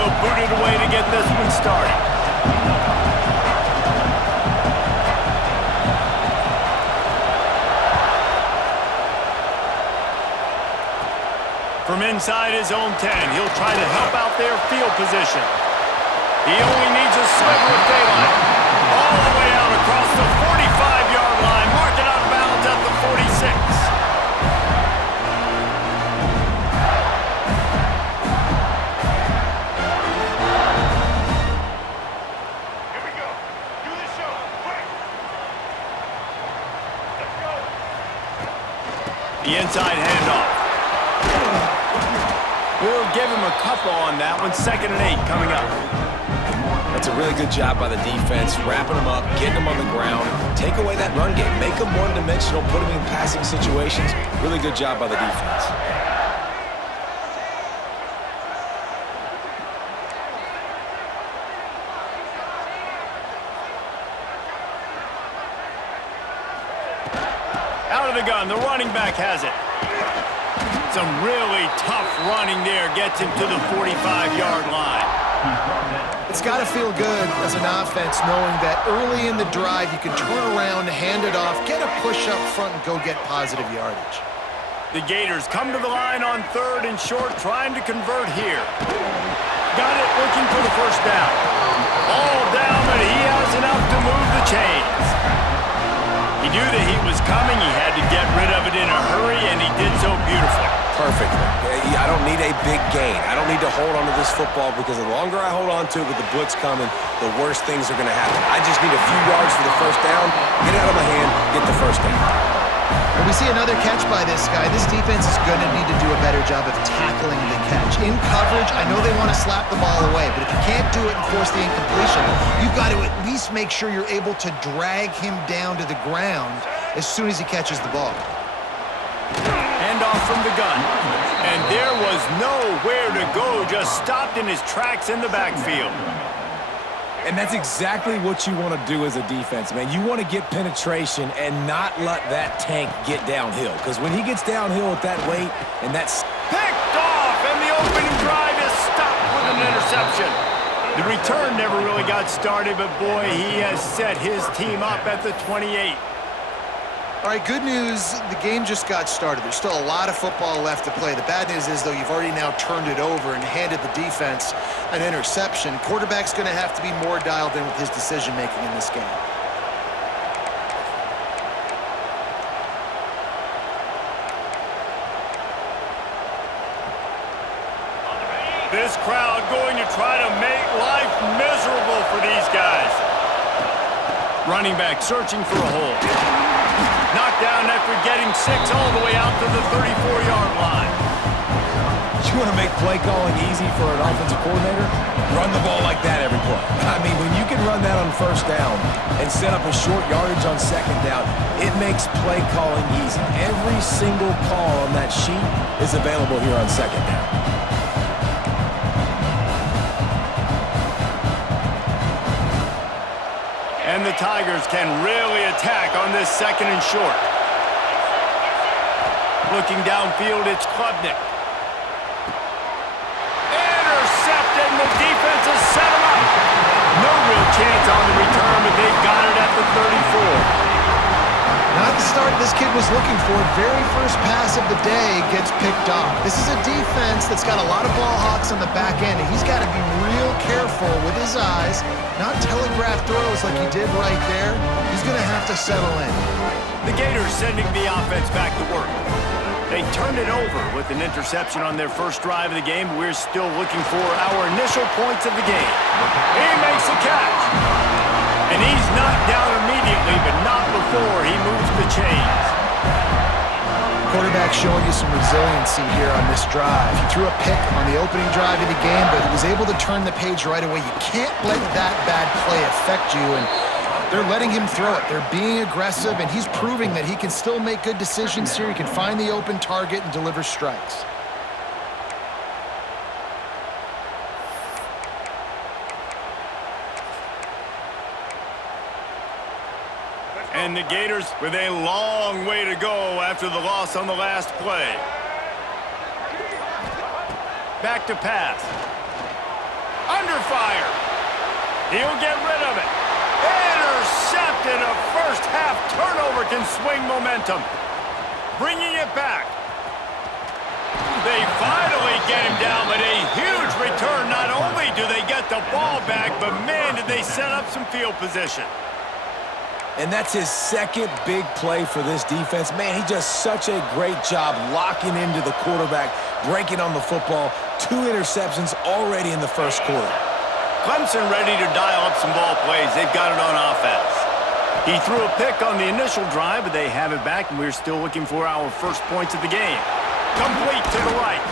will boot it away to get this one started. From inside his own 10, he'll try to help out their field position. He only needs a sliver of daylight. All the way out across the 45-yard line, marking out of bounds at the 46. Here we go. Do the show. Quick. Let's go. The inside handoff. We'll give him a couple on that one. 2nd and 8 coming up. That's a really good job by the defense, wrapping them up, getting them on the ground, take away that run game, make them one-dimensional, put them in passing situations. Really good job by the defense. Out of the gun, the running back has it. Some really tough running there gets him to the 45-yard line. It's got to feel good as an offense knowing that early in the drive you can turn around, hand it off, get a push up front, and go get positive yardage. The Gators come to the line on 3rd and short, trying to convert here. Got it, looking for the first down. All down, but he has enough to move the chains. He knew that he was coming. He had to get rid of it in a hurry, and he did so beautifully. Perfectly. I don't need a big gain. I don't need to hold on to this football because the longer I hold on to it with the blitz coming, the worse things are going to happen. I just need a few yards for the first down, get it out of my hand, get the first down. When we see another catch by this guy, this defense is going to need to do a better job of tackling the catch. In coverage, I know they want to slap the ball away, but if you can't do it and force the incompletion, you've got to at least make sure you're able to drag him down to the ground as soon as he catches the ball. Handoff from the gun. And there was nowhere to go, just stopped in his tracks in the backfield. And that's exactly what you want to do as a defense, man. You want to get penetration and not let that tank get downhill. Because when he gets downhill with that weight and that's Picked off, and the opening drive is stopped with an interception. The return never really got started, but boy, he has set his team up at the 28. All right, good news, the game just got started. There's still a lot of football left to play. The bad news is, though, you've already now turned it over and handed the defense an interception. Quarterback's going to have to be more dialed in with his decision-making in this game. This crowd going to try to make life miserable for these guys. Running back searching for a hole. Knocked down after getting 6 all the way out to the 34-yard line. you want to make play calling easy for an offensive coordinator, run the ball like that every play. I mean, when you can run that on first down and set up a short yardage on second down, it makes play calling easy. Every single call on that sheet is available here on second down. And the Tigers can really attack on this second and short. Looking downfield, it's Klubnik. Intercepted, and the defense has set him up. No real chance on the return, but they got it at the 34. Not the start this kid was looking for. Very first pass of the day gets picked off. This is a defense that's got a lot of ball hawks on the back end, and he's got to be real careful with his eyes, not telegraph throws like he did right there. He's going to have to settle in. The Gators sending the offense back to work. They turned it over with an interception on their first drive of the game. We're still looking for our initial points of the game. He makes a catch. And he's knocked down immediately, but not before he moves the chains. Quarterback showing you some resiliency here on this drive. He threw a pick on the opening drive of the game, but he was able to turn the page right away. You can't let that bad play affect you, and they're letting him throw it. They're being aggressive, and he's proving that he can still make good decisions here. He can find the open target and deliver strikes. And the Gators with a long way to go after the loss on the last play. Back to pass. under fire. He'll get rid of it. Intercepted. A first-half turnover can swing momentum. Bringing it back. They finally get him down, but a huge return. Not only do they get the ball back, but man, did they set up some field position. And that's his second big play for this defense. Man, he does such a great job locking into the quarterback, breaking on the football. 2 interceptions already in the first quarter. Clemson ready to dial up some ball plays. They've got it on offense. He threw a pick on the initial drive, but they have it back, and we're still looking for our first points of the game. Complete to the right.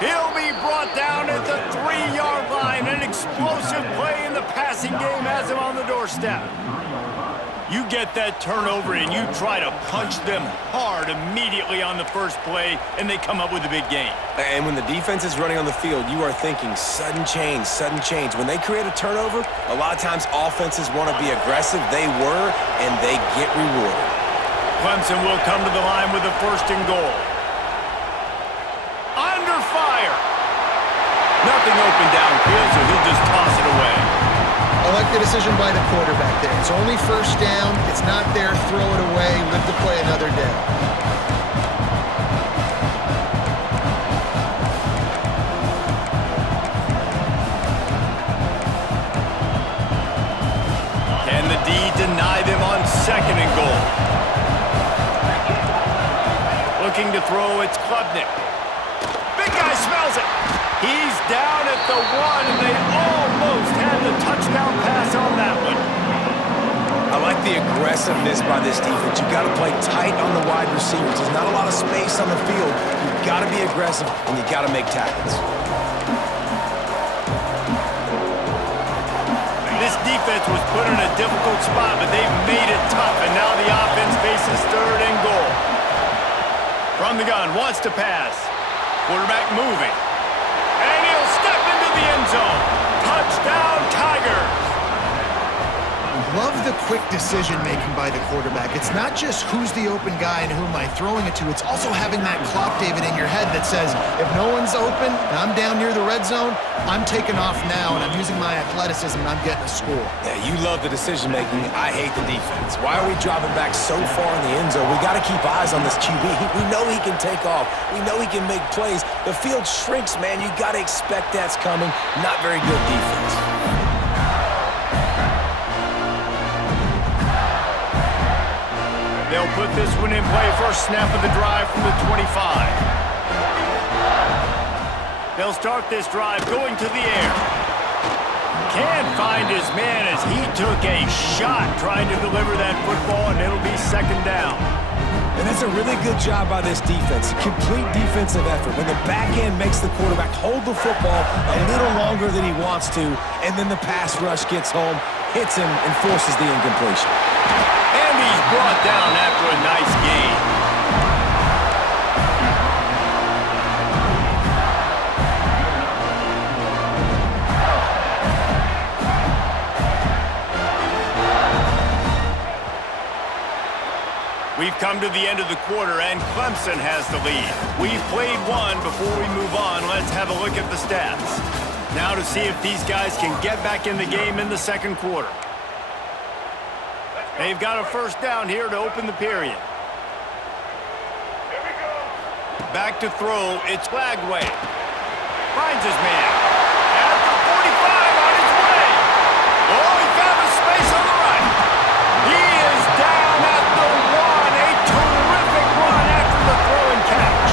He'll be brought down at the 3-yard line. An explosive play in the passing game has him on the doorstep. You get that turnover and you try to punch them hard immediately on the first play, and they come up with a big gain. And when the defense is running on the field, you are thinking sudden change, sudden change. When they create a turnover, a lot of times offenses want to be aggressive. They were, and they get rewarded. Clemson will come to the line with a 1st and goal. Under fire. Nothing open downfield, so he'll just toss it away. I like the decision by the quarterback there. It's only 1st down. It's not there. Throw it away. Live to play another day. Can the D deny them on 2nd and goal? Looking to throw, it's Klubnik. Big guy smells it. He's down at the 1, and they almost had the touchdown pass on that one. I like the aggressiveness by this defense. You've got to play tight on the wide receivers. There's not a lot of space on the field. You've got to be aggressive, and you've got to make tackles. This defense was put in a difficult spot, but they've made it tough, and now the offense faces 3rd and goal. From the gun, wants to pass. Quarterback moving. And he'll step into the end zone. Touchdown, Tigers. Love the quick decision-making by the quarterback. It's not just who's the open guy and who am I throwing it to. It's also having that clock, David, in your head that says, if no one's open and I'm down near the red zone, I'm taking off now, and I'm using my athleticism, and I'm getting a score. Yeah, you love the decision-making. I hate the defense. Why are we dropping back so far in the end zone? We got to keep eyes on this QB. We know he can take off. We know he can make plays. The field shrinks, man. You got to expect that's coming. Not very good defense. They'll put this one in play. First snap of the drive from the 25. They'll start this drive going to the air. Can't find his man as he took a shot trying to deliver that football, and it'll be 2nd down. And that's a really good job by this defense. Complete defensive effort. When the back end makes the quarterback hold the football a little longer than he wants to, and then the pass rush gets home, hits him, and forces the incompletion. And he's brought down after a nice gain. We've come to the end of the quarter, and Clemson has the lead. We've played one. Before we move on, let's have a look at the stats. Now to see if these guys can get back in the game in the 2nd quarter. They've got a 1st down here to open the period. Here we go. Back to throw, it's Flagway. Finds his man. At the 45, on his way. Oh, he found a space on the right. He is down at the 1. A terrific run after the throw and catch.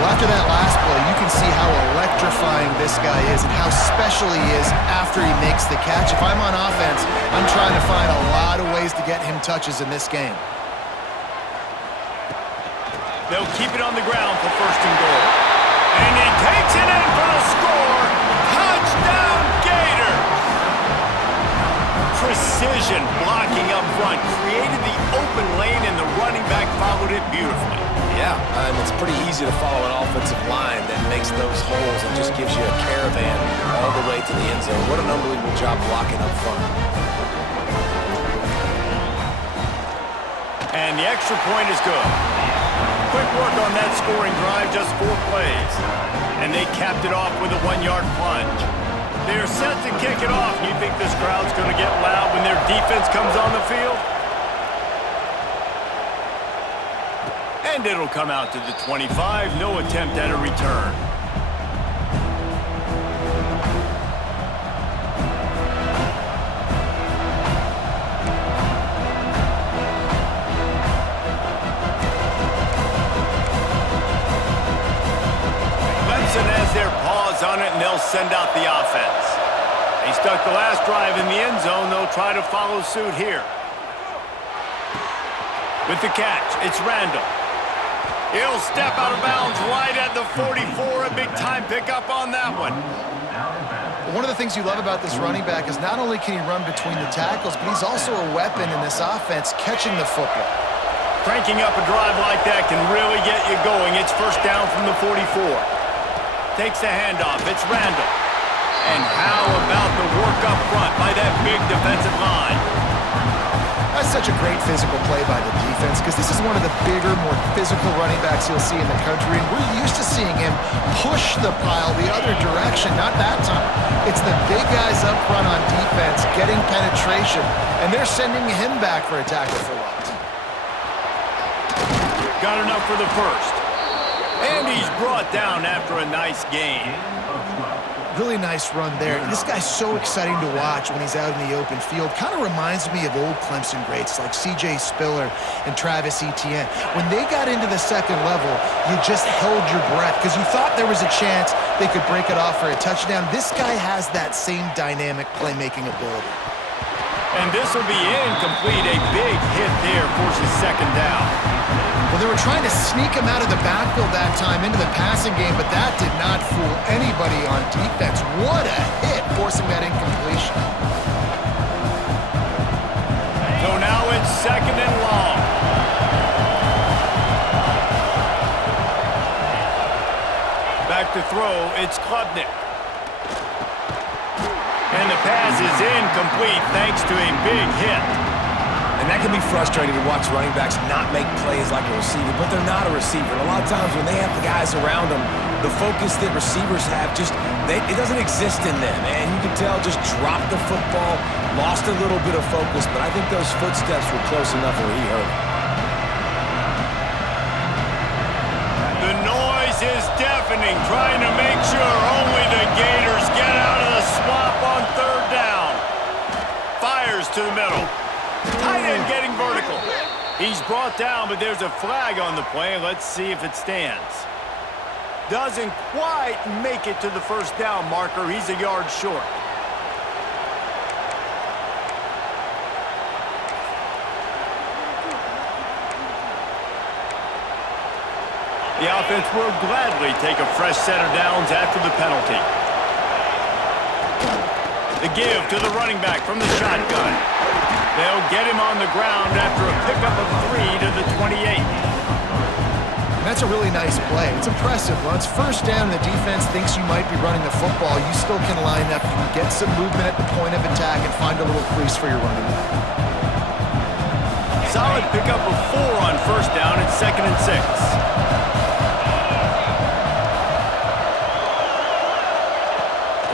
Well, after that last play, you can see how electrifying this guy is and how special he is after he makes the catch. If I'm on offense, I'm trying to find a lot of ways to get him touches in this game. They'll keep it on the ground for 1st and goal. And he takes it in for the score. Touchdown, Gators! Precision blocking up front created the open lane, and the running back followed it beautifully. Yeah, and it's pretty easy to follow an offensive line that makes those holes and just gives you a caravan all the way to the end zone. What an unbelievable job blocking up front. And the extra point is good. Quick work on that scoring drive, just 4 plays. And they capped it off with a 1-yard plunge. They're set to kick it off. You think this crowd's going to get loud when their defense comes on the field? And it'll come out to the 25. No attempt at a return. Clemson has their paws on it, and they'll send out the offense. They stuck the last drive in the end zone. They'll try to follow suit here. With the catch, it's Randall. He'll step out of bounds right at the 44. A big-time pickup on that one. One of the things you love about this running back is not only can he run between the tackles, but he's also a weapon in this offense catching the football. Cranking up a drive like that can really get you going. It's first down from the 44. Takes the handoff. It's Randall. And how about the work up front by that big defensive line? That's such a great physical play by the defense because this is one of the bigger, more physical running backs you'll see in the country, and we're used to seeing him push the pile the other direction. Not that time. It's the big guys up front on defense getting penetration, and they're sending him back for a tackle for loss. Got enough for the first. And he's brought down after a nice gain. Really nice run there. This guy's so exciting to watch when he's out in the open field. Kind of reminds me of old Clemson greats like C.J. Spiller and Travis Etienne. When they got into the second level, you just held your breath because you thought there was a chance they could break it off for a touchdown. This guy has that same dynamic playmaking ability. And this will be incomplete. A big hit there forces second down. Well, they were trying to sneak him out of the backfield that time into the passing game, but that did not fool anybody on defense. What a hit, forcing that incompletion. So now it's second and long. Back to throw, it's Klubnik. And the pass is incomplete thanks to a big hit. And that can be frustrating to watch running backs not make plays like a receiver, but they're not a receiver. And a lot of times when they have the guys around them, the focus that receivers have it doesn't exist in them. And you can tell just dropped the football, lost a little bit of focus, but I think those footsteps were close enough where he heard it. The noise is deafening, trying to make sure only the Gators get out of the swamp on third down. Fires to the middle. Tight end getting vertical. He's brought down, but there's a flag on the play. Let's see if it stands. Doesn't quite make it to the first down marker. He's a yard short. The offense will gladly take a fresh set of downs after the penalty. The give to the running back from the shotgun. They'll get him on the ground after a pickup of 3 to the 28. And that's a really nice play. It's impressive. Once first down, the defense thinks you might be running the football. You still can line up, you can get some movement at the point of attack and find a little crease for your running back. Solid pickup of 4 on first down. It's second and 6.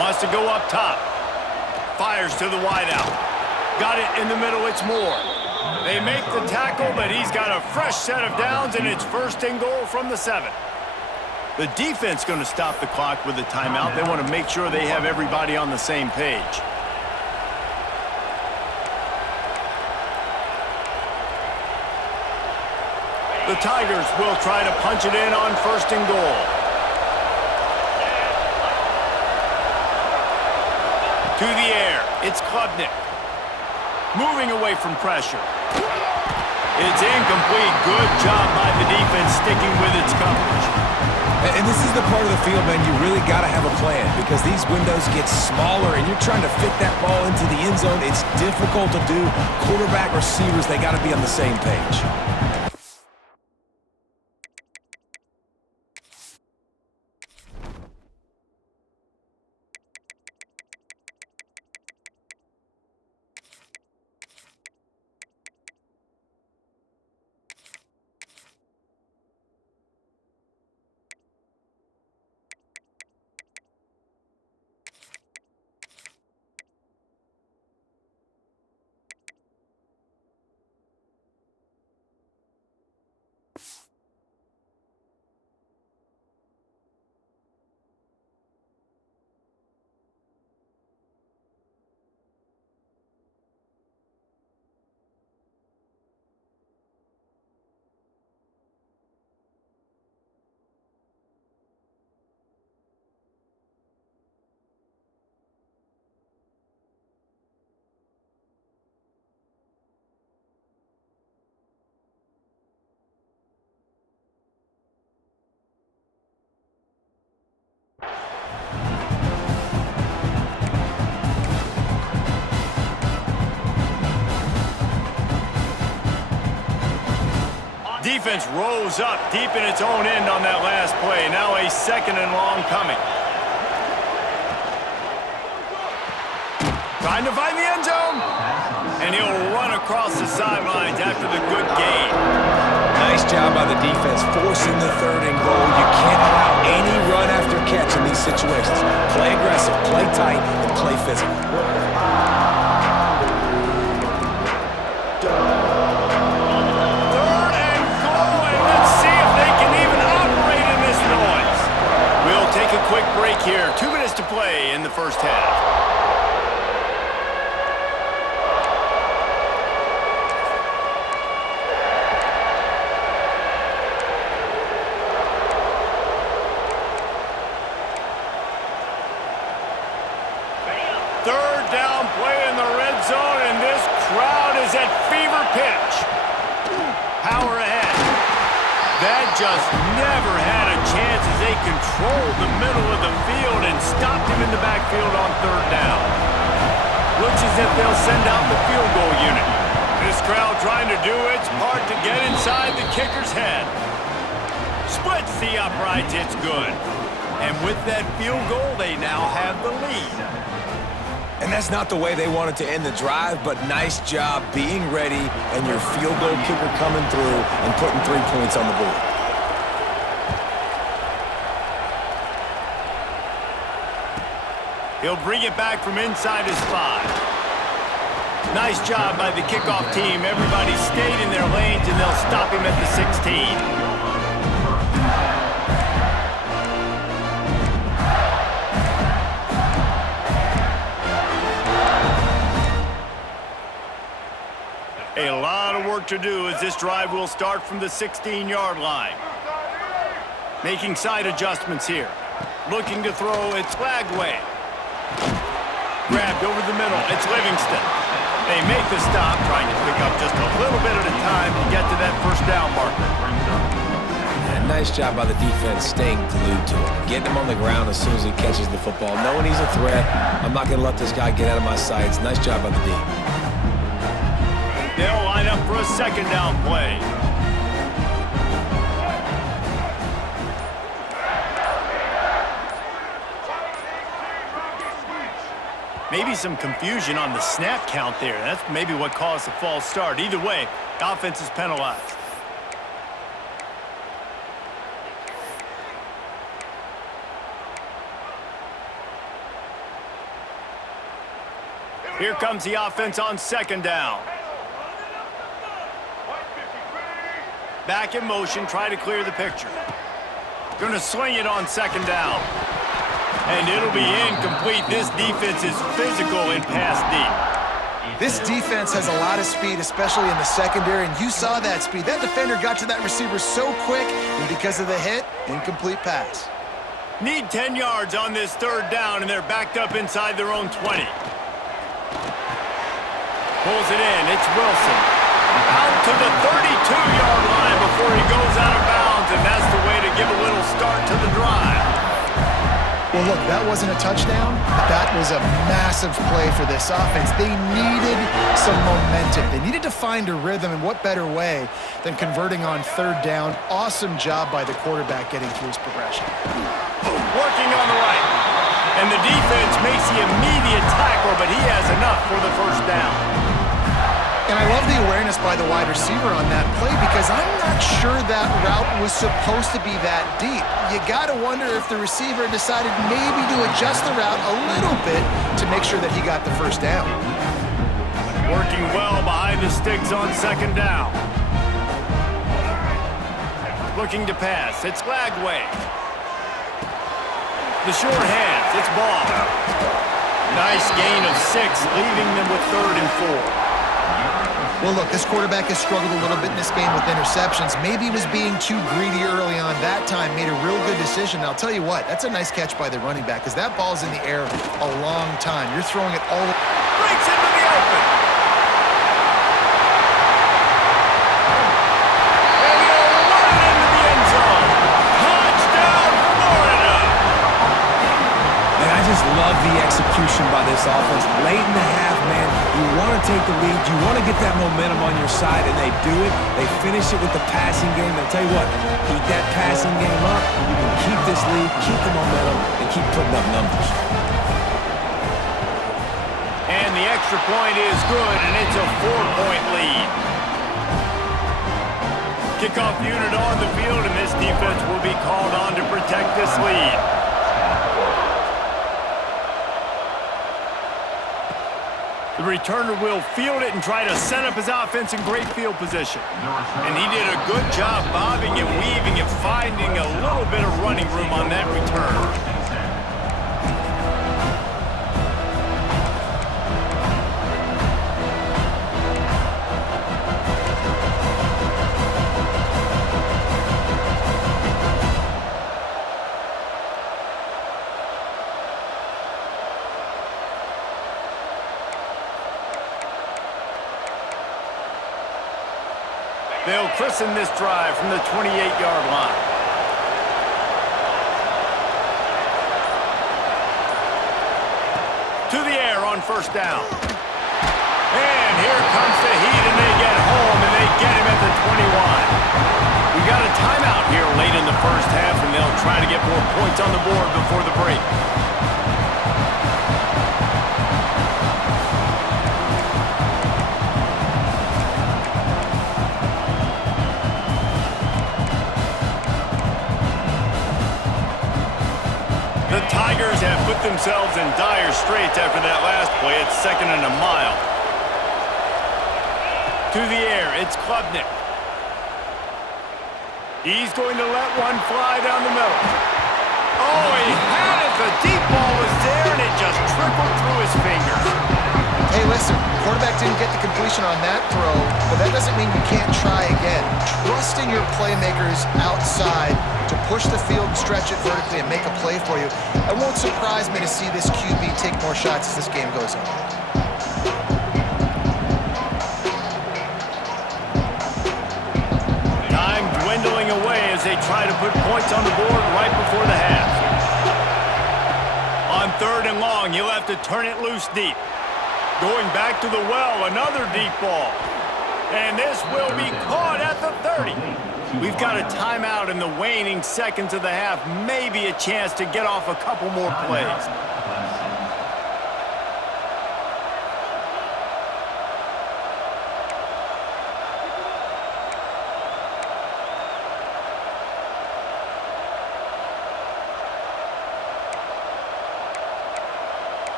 Wants to go up top. Fires to the wideout. Got it in the middle, it's Moore. They make the tackle, but he's got a fresh set of downs, and it's first and goal from the 7. The defense going to stop the clock with a timeout. They want to make sure they have everybody on the same page. The Tigers will try to punch it in on first and goal. To the air, it's Klubnik. Moving away from pressure. It's incomplete. Good job by the defense sticking with its coverage. And this is the part of the field, man, you really got to have a plan because these windows get smaller and you're trying to fit that ball into the end zone. It's difficult to do. Quarterback, receivers, they got to be on the same page. defense rose up deep in its own end on that last play. Now a 2nd and long coming. Trying to find the end zone. And he'll run across the sidelines after the good gain. Nice job by the defense forcing the 3rd and goal. You can't allow any run after catch in these situations. Play aggressive, play tight, and play physical. 3rd and goal, and let's see if they can even operate in this noise. We'll take a quick break here. 2 minutes to play in the first half. Third down play in the red zone, and this crowd is at fever pitch. Power ahead. That just never had a chance as they controlled the middle of the field and stopped him in the backfield on 3rd down. Looks as if they'll send out the field goal unit. This crowd trying to do its part to get inside the kicker's head. Splits the uprights, it's good. And with that field goal, they now have the lead. And that's not the way they wanted to end the drive, but nice job being ready and your field goal kicker coming through and putting 3 points on the board. He'll bring it back from inside his 5. Nice job by the kickoff team. Everybody stayed in their lanes, and they'll stop him at the 16. A lot of work to do as this drive will start from the 16-yard line. Making side adjustments here. Looking to throw, it's Lagway. Grabbed over the middle, it's Livingston. They make the stop, trying to pick up just a little bit at a time to get to that 1st down marker. And nice job by the defense staying glued to him. Getting him on the ground as soon as he catches the football. Knowing he's a threat, I'm not going to let this guy get out of my sights. Nice job by the D. They'll line up for a 2nd down play. Maybe some confusion on the snap count there. That's maybe what caused the false start. Either way, offense is penalized. Here comes the offense on 2nd down. Back in motion, try to clear the picture. Gonna swing it on 2nd down. And it'll be incomplete. This defense is physical in pass deep. This defense has a lot of speed, especially in the secondary, and you saw that speed. That defender got to that receiver so quick, and because of the hit, incomplete pass. Need 10 yards on this 3rd down, and they're backed up inside their own 20. Pulls it in, it's Wilson. Out to the 32-yard line before he goes out of bounds, and that's the way to give a little start to the drive. Well, look, that wasn't a touchdown, but that was a massive play for this offense. They needed some momentum. They needed to find a rhythm, and what better way than converting on 3rd down. Awesome job by the quarterback getting through his progression. Working on the right. And the defense makes the immediate tackle, but he has enough for the 1st down. And I love the awareness by the wide receiver on that play because I'm not sure that route was supposed to be that deep. You got to wonder if the receiver decided maybe to adjust the route a little bit to make sure that he got the 1st down. Working well behind the sticks on 2nd down. Looking to pass, it's Lagway. The short hands, it's Ball. Nice gain of 6, leaving them with 3rd and 4. Well, look, this quarterback has struggled a little bit in this game with interceptions. Maybe he was being too greedy early on. That time made a real good decision. And I'll tell you what, that's a nice catch by the running back because that ball's in the air a long time. You're throwing it all... Breaks into the open. And he'll run it into the end zone. Touchdown, Florida. And I just love the execution by this offense. Late in the half, man, you want to take the lead. You you want to get that momentum on your side, and they do it, they finish it with the passing game. I'll tell you what, keep that passing game up, you can keep this lead, keep the momentum, and keep putting up numbers. And the extra point is good, and it's a 4-point lead. Kickoff unit on the field, and this defense will be called on to protect this lead. The returner will field it and try to set up his offense in great field position. And he did a good job bobbing and weaving and finding a little bit of running room on that return. They'll christen this drive from the 28-yard line. To the air on first down. And here comes the heat, and they get home, and they get him at the 21. We got a timeout here late in the first half, and they'll try to get more points on the board before the break. The Tigers have put themselves in dire straits after that last play. It's 2nd and a mile. To the air, it's Klubnik. He's going to let one fly down the middle. Oh, he had it. The deep ball was there, and it just trickled through his fingers. Hey, listen, quarterback didn't get the completion on that throw, but that doesn't mean you can't try again. Trust in your playmakers outside to push the field, stretch it vertically, and make a play for you. It won't surprise me to see this QB take more shots as this game goes on. Time dwindling away as they try to put points on the board right before the half. On 3rd and long, he'll have to turn it loose deep. Going back to the well, another deep ball. And this will be caught at the 30. We've got a timeout in the waning seconds of the half. Maybe a chance to get off a couple more plays.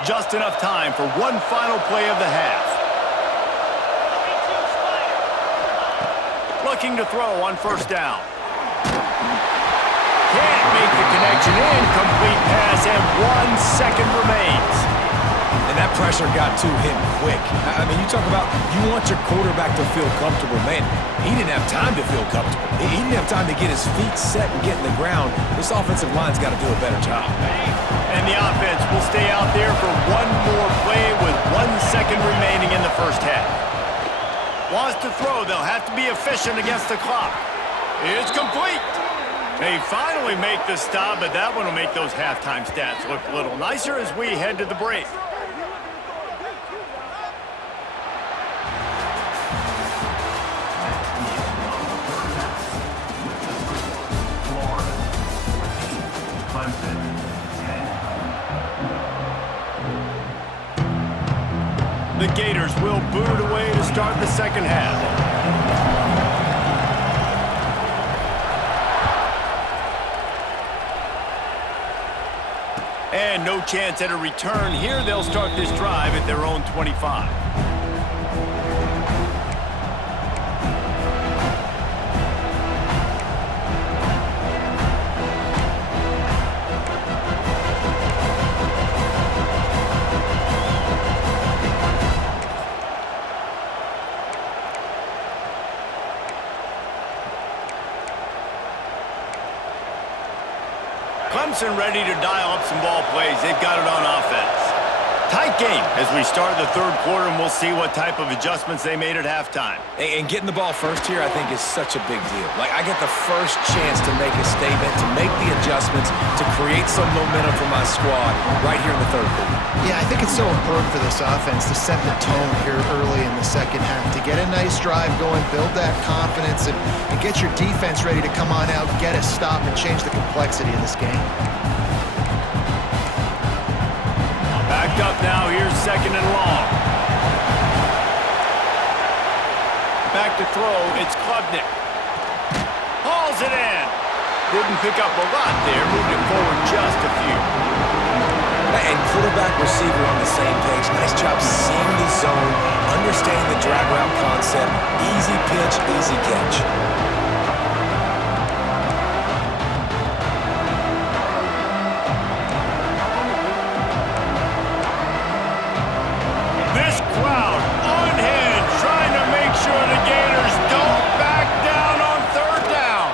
Just enough time for one final play of the half. Looking to throw on first down. Can't make the connection. Incomplete pass, and 1 second remains. And that pressure got to him quick. I mean, you talk about you want your quarterback to feel comfortable. Man, he didn't have time to feel comfortable. He didn't have time to get his feet set and get in the ground. This offensive line's got to do a better job. And the offense will stay out there for one more play with 1 second remaining in the first half. Wants to throw. They'll have to be efficient against the clock. It's complete. They finally make the stop, but that one will make those halftime stats look a little nicer as we head to the break. The Gators will boot it away to start the second half. And no chance at a return here. They'll start this drive at their own 25. Clemson ready to dial up some ball plays. They've got it on offense. Tight game as we start the third quarter, and we'll see what type of adjustments they made at halftime. And getting the ball first here, I think, is such a big deal. Like, I get the first chance to make a statement, to make the adjustments, to create some momentum for my squad right here in the third quarter. Yeah, I think it's so important for this offense to set the tone here early in the second half, to get a nice drive going, build that confidence, and get your defense ready to come on out, get a stop, and change the complexity of this game. Backed up now, here's second and long. Back to throw, it's Klubnik. Hauls it in. Didn't pick up a lot there, moved it forward just a few. And quarterback, receiver on the same page. Nice job seeing the zone, understanding the drag route concept. Easy pitch, easy catch. This crowd unhinged, trying to make sure the Gators don't back down on third down.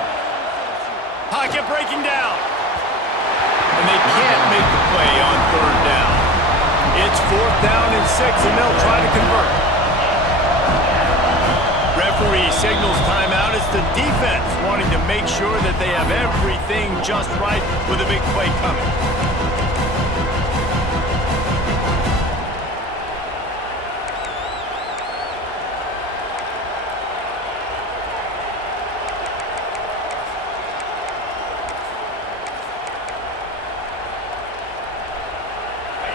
Pocket breaking down. And they can't make the play on third down. It's 4th down and 6, and they'll try to convert. Referee signals timeout. It's the defense wanting to make sure that they have everything just right with a big play coming.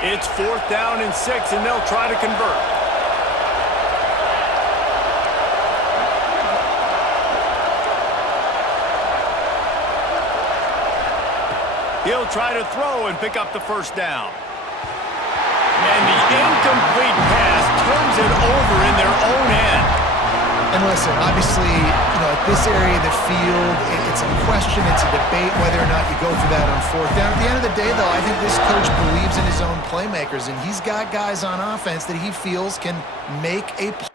It's 4th down and 6, and they'll try to convert. He'll try to throw and pick up the first down. And the incomplete pass turns it over in their own end. And listen, obviously, at this area of the field, it's a question, it's a debate whether or not you go for that on 4th down. At the end of the day, though, I think this coach believes in his own playmakers, and he's got guys on offense that he feels can make a play.